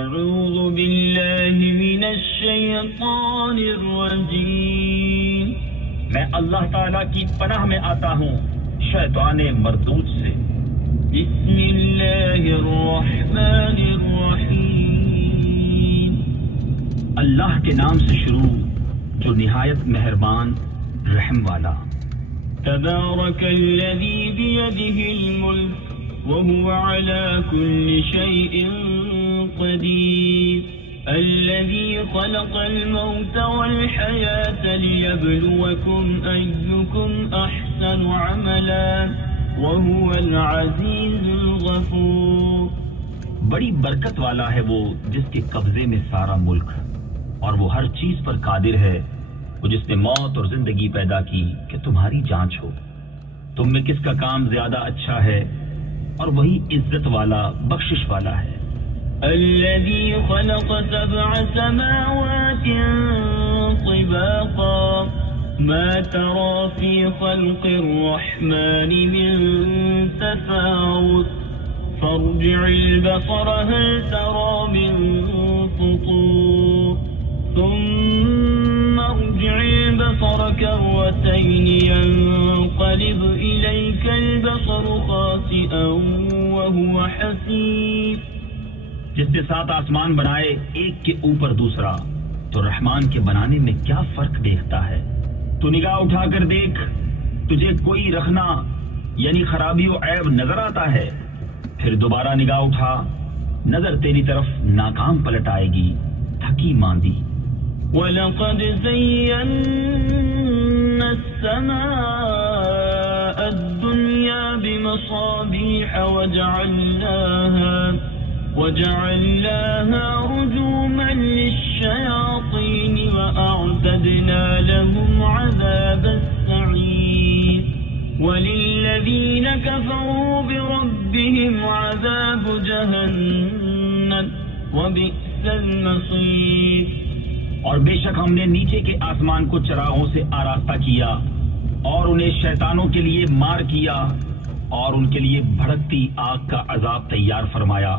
اعوذ باللہ من الشیطان الرجیم، میں اللہ تعالیٰ کی پناہ میں آتا ہوں شیطان مردود سے۔ بسم اللہ الرحمن الرحیم، اللہ کے نام سے شروع جو نہایت مہربان رحم والا۔ تبارک الذی بیدہ الملک وهو على كل شيء قدير الذي خلق الموت والحياة ليبلوكم أيكم أحسن عملا وهو العزيز الغفور۔ بڑی برکت والا ہے وہ جس کے قبضے میں سارا ملک، اور وہ ہر چیز پر قادر ہے، وہ جس نے موت اور زندگی پیدا کی کہ تمہاری جانچ ہو تم میں کس کا کام زیادہ اچھا ہے، اور وہی عزت والا بخشش والا ہے۔ الذي خلق سبع سماوات طباقا ما ترى في خلق الرحمن من تفاوت فارجع البصر هل ترى من فطور ثم ارجع البصر كرتين ينقلب إليك البصر خاسئا وهو حسير۔ جس نے 7 آسمان بنائے ایک کے اوپر دوسرا، تو رحمان کے بنانے میں کیا فرق دیکھتا ہے؟ تو نگاہ اٹھا کر دیکھ، تجھے کوئی رکھنا یعنی خرابی و عیب نظر آتا ہے؟ پھر دوبارہ نگاہ اٹھا، نظر تیری طرف ناکام پلٹ آئے گی، تھکی ماندی۔ وَلَقَدْ زَيَّنَّا السَّمَاءَ الدُّنْيَا بِمَصَابِيحَ وَجَعَلْنَاهَا رُجُومًا لِلشَّيَاطِينِ وَأَعْتَدْنَا لَهُمْ عَذَابَ السَّعِيرِ وَلِلَّذِينَ كَفَرُوا بِرَبِّهِمْ عَذَابُ جَهَنَّمَ وَبِئْسَ الْمَصِيرُ۔ اور بے شک ہم نے نیچے کے آسمان کو چراغوں سے آراستہ کیا، اور انہیں شیطانوں کے لیے مار کیا، اور ان کے لیے بھڑکتی آگ کا عذاب تیار فرمایا،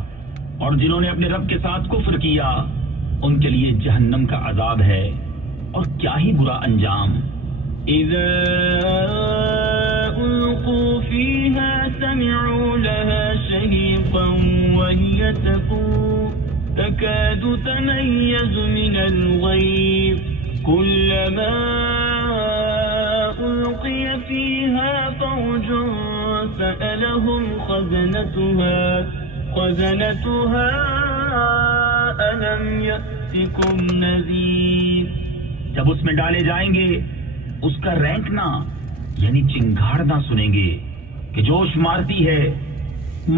اور جنہوں نے اپنے رب کے ساتھ کفر کیا ان کے لیے جہنم کا عذاب ہے، اور کیا ہی برا انجام۔ اذا القوا فيها سمعوا لها شهيقا وهي تفور تكاد تميز من الغيظ كلما ألقي فيها فوج سألهم خزنتها ألم يأتكم نذير۔ جب اس میں ڈالے جائیں گے اس کا رینکنا یعنی چنگھاڑنا سنیں گے کہ جوش مارتی ہے،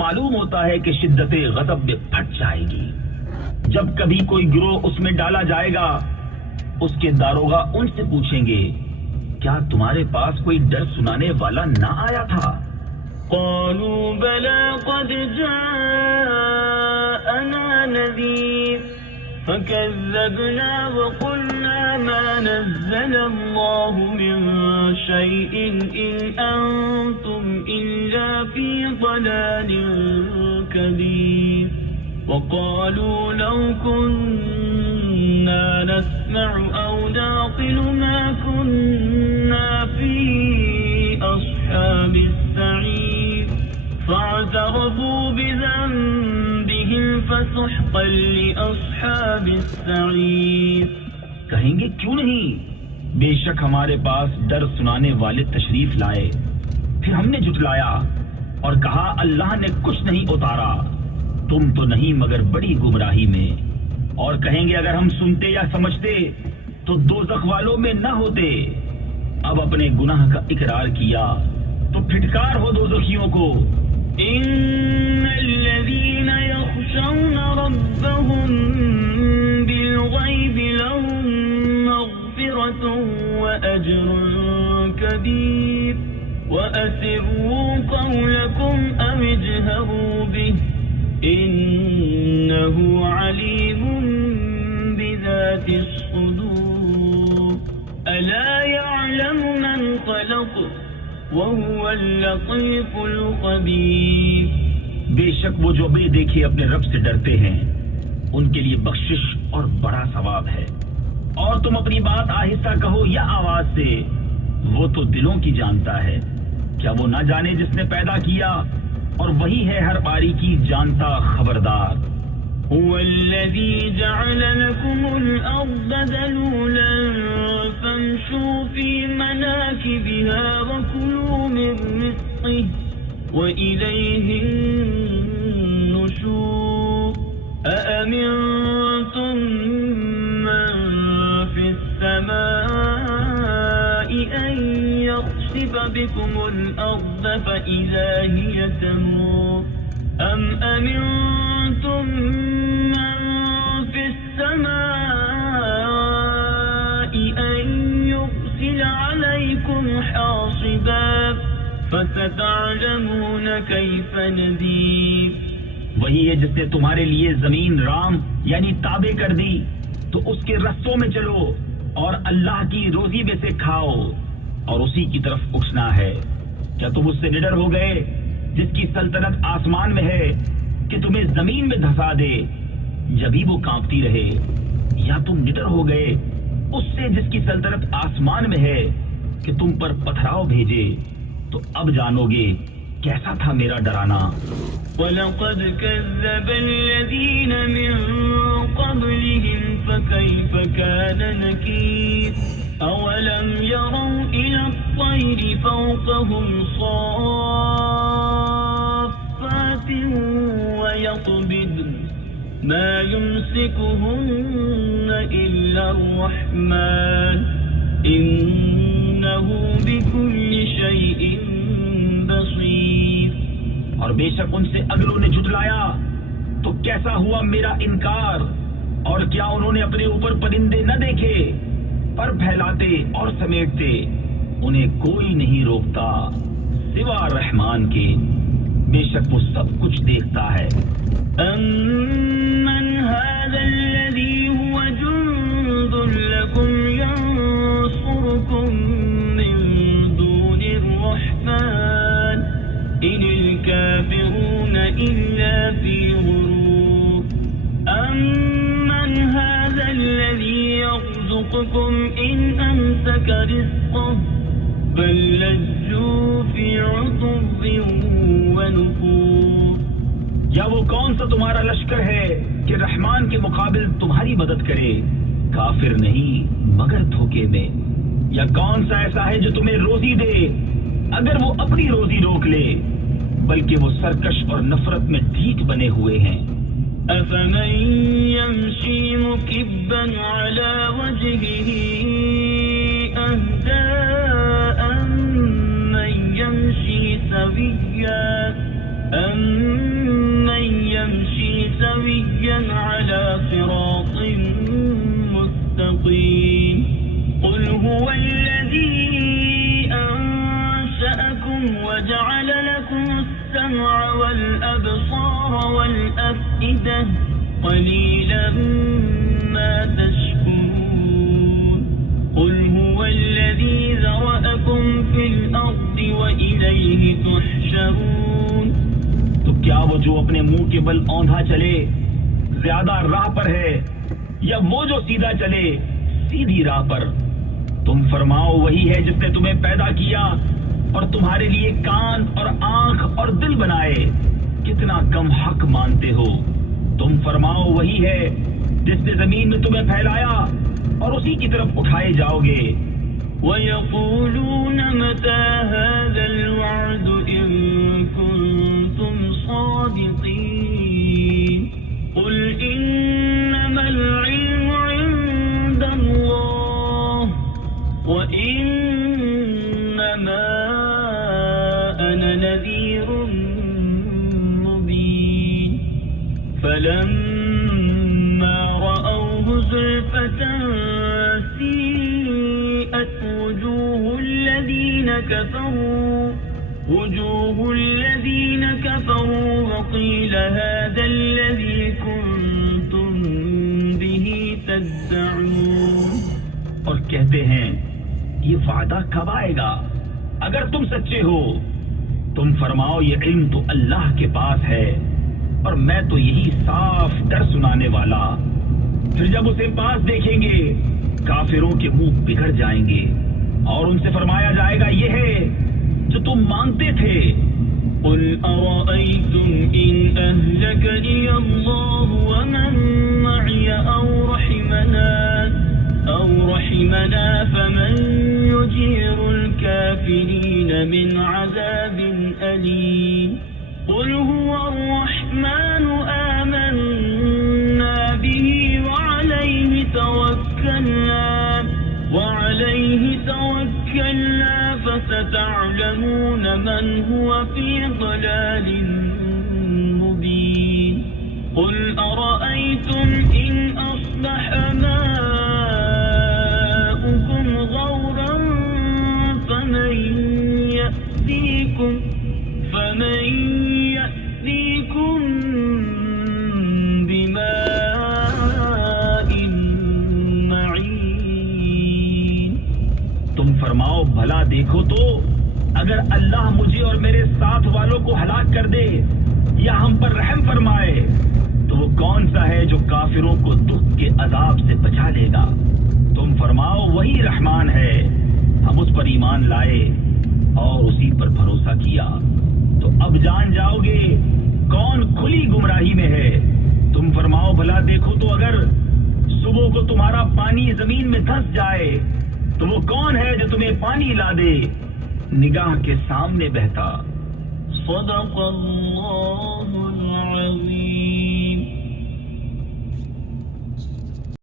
معلوم ہوتا ہے کہ شدت غضب میں پھٹ جائے گی۔ جب کبھی کوئی گروہ اس میں ڈالا جائے گا اس کے داروغہ ان سے پوچھیں گے کیا تمہارے پاس کوئی ڈر سنانے والا نہ آیا تھا؟ قالوا بلى قد جاءنا نذير فكذبنا وقلنا ما نزل الله من شيء إن أنتم إلا في ضلال كبير وقالوا لو كنا نسمع أو نعقل ما كنا في أصحاب السعير فاعترفوا بذنبهم فسحقا لأصحاب السعير۔ کہیں گے کیوں نہیں، بے شک ہمارے پاس ڈر سنانے والے تشریف لائے، پھر ہم نے جھٹلایا اور کہا اللہ نے کچھ نہیں اتارا، تم تو نہیں مگر بڑی گمراہی میں۔ اور کہیں گے اگر ہم سنتے یا سمجھتے تو دوزخ والوں میں نہ ہوتے۔ اب اپنے گناہ کا اقرار کیا تو پھٹکار ہو دوزخیوں کو۔ ان الذين يخشون ربهم بالغيب لهم مغفرة وأجر كبير وأسروا قولكم أو اجهروا به إنه عليم بذات الصدور ألا يعلم من خلق وهو اللطيف الخبير۔ بے شک وہ جو بے دیکھے اپنے رب سے ڈرتے ہیں ان کے لیے بخشش اور بڑا ثواب ہے۔ اور تم اپنی بات آہستہ کہو یا آواز سے، وہ تو دلوں کی جانتا ہے۔ کیا وہ نہ جانے جس نے پیدا کیا، اور وہی ہے ہر باری کی جانتا خبردار۔ هو الذي جعل لكم الأرض ذلولا فامشوا في مناكبها وكلوا من رزقه وإليه النشور أأمنتم من في السماء أن يخسف بكم الأرض فإذا هي تمور أم أمنتم من في السماء أن يرسل عليكم حاصبا فستعلمون كيف نذير۔ وہی ہے جس نے تمہارے لیے زمین رام یعنی تابع کر دی، تو اس کے رستوں میں چلو اور اللہ کی روزی میں سے کھاؤ اور اسی کی طرف اٹھنا ہے۔ کیا تم اس سے نڈر ہو گئے جس کی سلطنت آسمان میں ہے کہ تمہیں زمین میں دھسا دے جبھی وہ کانپتی رہے، یا تم نڈر ہو گئے اس سے جس کی سلطنت آسمان میں ہے کہ تم پر پتھراؤ بھیجے؟ تو اب جانو گے کیسا تھا میرا ڈرانا۔ وَلَقَدْ كَذَّبَ الَّذِينَ مِن قَبْلِهِمْ فَكَيْفَ كَانَ نَكِيرِ أَوَلَمْ يَرَوْا إِلَى الطَّيْرِ فَوْقَهُمْ صَافَّاتٍ وَيَقْبِضْنَ مَا يُمْسِكُهُنَّ إِلَّا الرَّحْمَنُ إِنَّهُ بِكُلِّ شَيْءٍ بَصِيرٌ۔ اور بے شک ان سے اگلوں نے جھٹلایا تو کیسا ہوا میرا انکار، اور کیا انہوں نے اپنے اوپر پرندے نہ دیکھے؟ پر پھیلاتے اور سمیٹتے انہیں کوئی نہیں روکتا سوا رحمان کے، بے شک وہ سب کچھ دیکھتا ہے۔ أَمَّنْ هَذَا الَّذِي هُوَ جُندٌ لَكُمْ يَنصُرُكُم مِّن دُونِ الرَّحْمَنِ إِنِ الْكَافِرُونَ إِلَّا فِي غُرُورٍ أَمَّنْ هَذَا الَّذِي يَرْزُقُكُمْ إِنْ أَمْسَكَ رِزْقَهُ بَل لَّجُّوا فِي عُتُوٍّ وَنُفُورٍ۔ یا وہ کون سا تمہارا لشکر ہے کہ رحمان کے مقابل تمہاری مدد کرے؟ کافر نہیں مگر دھوکے میں۔ یا کون سا ایسا ہے جو تمہیں روزی دے اگر وہ اپنی روزی روک لے؟ بلکہ وہ سرکش اور نفرت میں ڈھیٹ بنے ہوئے ہیں۔ أَفَمَن يَمْشِي مُكِبًّا عَلَى وَجْهِهِ أَهْدَىٰ أَمَّن يَمْشِي سَوِيًّا عَلَى صِرَاطٍ مُّسْتَقِيمٍ قُلْ هُوَ الَّذِي أَنشَأَكُمْ وَجَعَلَ لَكُمُ السَّمْعَ وَالْأَبْصَارَ وَالْأَفْئِدَةَ قَلِيلًا مَا تَشْكُرُونَ قُلْ هُوَ الَّذِي ذَرَأَكُمْ فِي الْأَرْضِ وَإِلَيْهِ تُحْشَرُونَ۔ تو کیا وہ جو اپنے منہ کے بل اوندھا چلے زیادہ راہ پر ہے، یا وہ جو سیدھا چلے سیدھی راہ پر؟ تم فرماؤ وہی ہے جس نے تمہیں پیدا کیا اور تمہارے لیے کان اور آنکھ اور دل بنائے، کتنا کم حق مانتے ہو۔ تم فرماؤ وہی ہے جس نے زمین میں تمہیں پھیلایا اور اسی کی طرف اٹھائے جاؤ گے۔ وَيَقُولُونَ مَتَىٰ هَٰذَا الْوَعْدُ إِن كُنتُمْ صَادِقِينَ قُلْ إِنَّمَا الْعِلْمُ عِندَ اللَّهِ وَإِنَّمَا أَنَا نَذِيرٌ مُّبِينٌ فَلَمَّا رَأَوْهُ زُلْفَةً سِيئَتْ وُجُوهُ الَّذِينَ كَفَرُوا وَقِيلَ هَٰذَا الَّذِي كُنتُم بِهِ تَدَّعُونَ۔ اور کہتے ہیں یہ وعدہ کب آئے گا اگر تم سچے ہو؟ تم فرماؤ یہ علم تو اللہ کے پاس ہے، اور میں تو یہی صاف ڈر سنانے والا۔ پھر جب اسے پاس دیکھیں گے کافروں کے منہ بگڑ جائیں گے اور ان سے فرمایا جائے گا یہ ہے جو تم مانگتے تھے۔ قل أرأيتم إن أهلكني الله ومن معي أو رحمنا فمن يجير الكافرين من عذاب أليم قل هو الرحمن آمنا به وعليه توكلنا فستعلمون من هو في ضلال مبين قل أرأيتم إن أصبح ماؤكم غورا فمن يأتيكم بماء معين۔ تم فرماؤ بھلا دیکھو تو اگر اللہ مجھے اور میرے ساتھ والوں کو ہلاک کر دے یا ہم پر رحم فرمائے تو وہ کون سا ہے جو کافروں کو دکھ کے عذاب سے بچا لے گا؟ تم فرماؤ وہی رحمان ہے، ہم اس پر ایمان لائے اور اسی پر بھروسہ کیا تو اب جان جاؤ گے کون کھلی گمراہی میں ہے۔ تم فرماؤ بھلا دیکھو تو اگر صبح کو تمہارا پانی زمین میں دھس جائے تو وہ کون ہے جو تمہیں پانی لا دے نگاہ کے سامنے بہتا۔ صدق اللہ